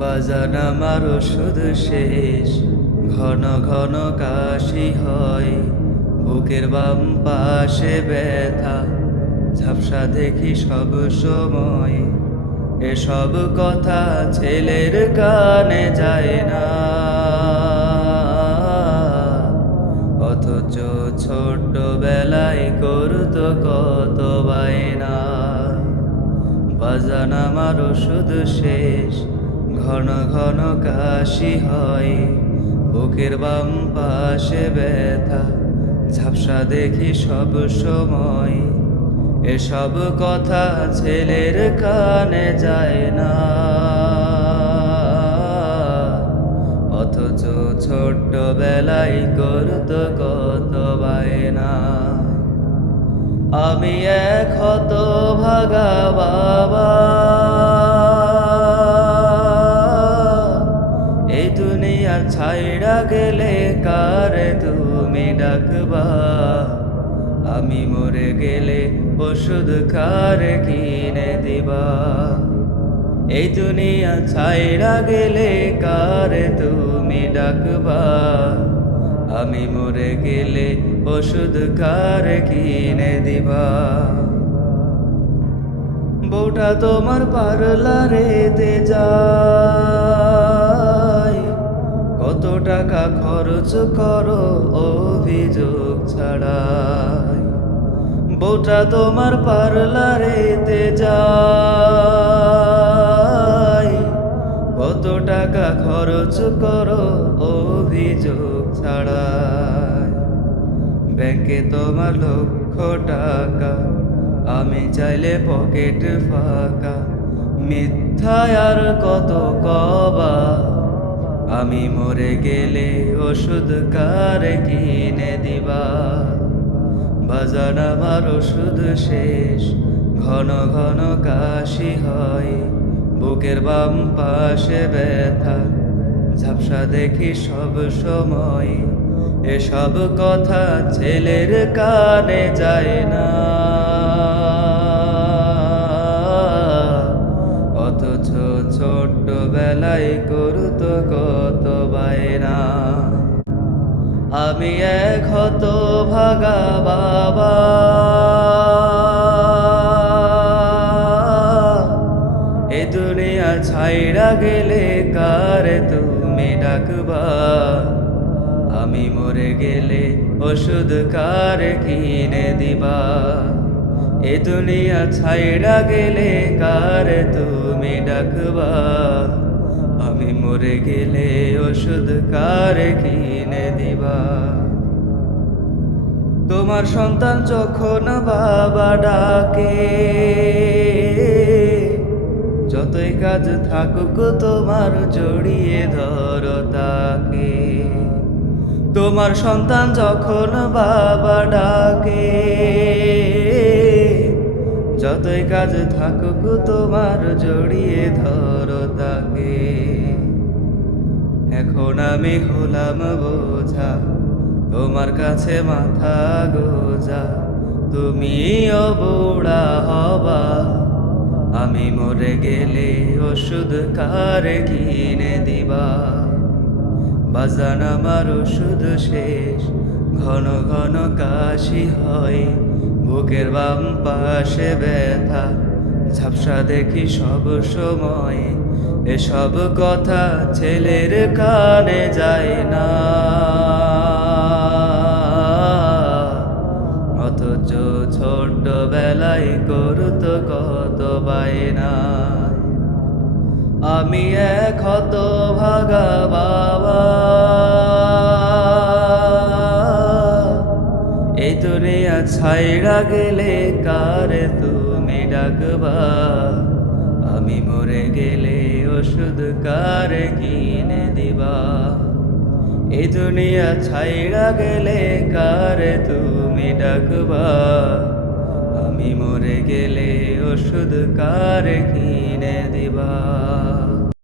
বাজান আমার ওষুধ শেষ, ঘন ঘন কাশি হয়, বুকের বাম পাশে ব্যথা, ঝাপসা দেখি সব সময়। এসব কথা ছেলের কানে যায় না, অথচ ছোট্টবেলায় করতো কত বায়না। বাজান আমার ওষুধ শেষ, ঘন ঘন কাশি হয়, বুকের বাম পাশে ব্যথা, ঝাপসা দেখি সব সময়। এসব কথা ছেলের কানে যায় না, অথচ ছোট্টবেলায় করতো কত বায়না। আমি এক হতভাগা বাবা, এই দুনিয়ার ছাইড়া গেলে কারে তুমি ডাকবা? আমি মরে গেলে ওষুধ কারে কিনে দিবা? এই দুনিয়া ছাইড়া গেলে কারে তুমি ডাকবা? আমি মরে গেলে ওষুধ কারে কিনে দিবা? বউটা তোমার পার্লারেতে যায়, কত টাকা খরচ করো অভিযোগ ছাড়াই। বউটা তোমার পার্লারেতে যায়, কত টাকা খরচ করো অভিযোগ ছাড়াই। ব্যাংকে তোমার লক্ষ টাকা, আমি চাইলে পকেট ফাঁকা। মিথ্যায় আর কত কবা? আমি মরে গেলে ওষুধ কারে কিনে দিবা? বাজান আমার ওষুধ শেষ, ঘন ঘন কাশি হয়, বুকের বাম পাশে ব্যথা, ঝাপসা দেখি সব সময়। এসব কথা ছেলের কানে যায় না, অথচ ছোট্টবেলায় করতো কত বায়না। আমি এক হতভাগা বাবা, এ দুনিয়া ছাইড়া গেলে কারে তুমি ডাকবা? আমি মরে গেলে ওষুধ কারে কিনে দিবা? এ দুনিয়া ছাইড়া গেলে কারে তুমি ডাকবা? আমি মরে গেলে ওষুধ কারে কিনে দিবা? তোমার সন্তান যখন বাবা ডাকে, যতই কাজ থাকুক তোমার জড়িয়ে ধরো তাকে। তোমার সন্তান যখন বাবা ডাকে, যতই কাজ থাকুক তোমার জড়িয়ে ধরো তাকে। এখন আমি হলাম বোঝা, তোমার কাছে মাথা গোজা, তুমিও বুড়া হবা। আমি মরে গেলে ওষুধ কারে কিনে দিবা? বাজান আমার ওষুধ শেষ, ঘন ঘন কাশি হয়, বুকের বাম পাশে ব্যথা, ঝাপসা দেখি সব সময়। এসব কথা ছেলের কানে যায় না, অথচ ছোট্টবেলায় করতো কত বায়না। আমি এক হতভাগা বাবা, এই দুনিয়া ছাইড়া গেলে কারে তুমি ডাকবা? আমি মরে গেলে ওষুধ কারে কিনে দিবা? এই দুনিয়া ছাইড়া গেলে কারে তুমি ডাকবা? আমি মরে গেলে ওষুধ কারে কিনে দিবা?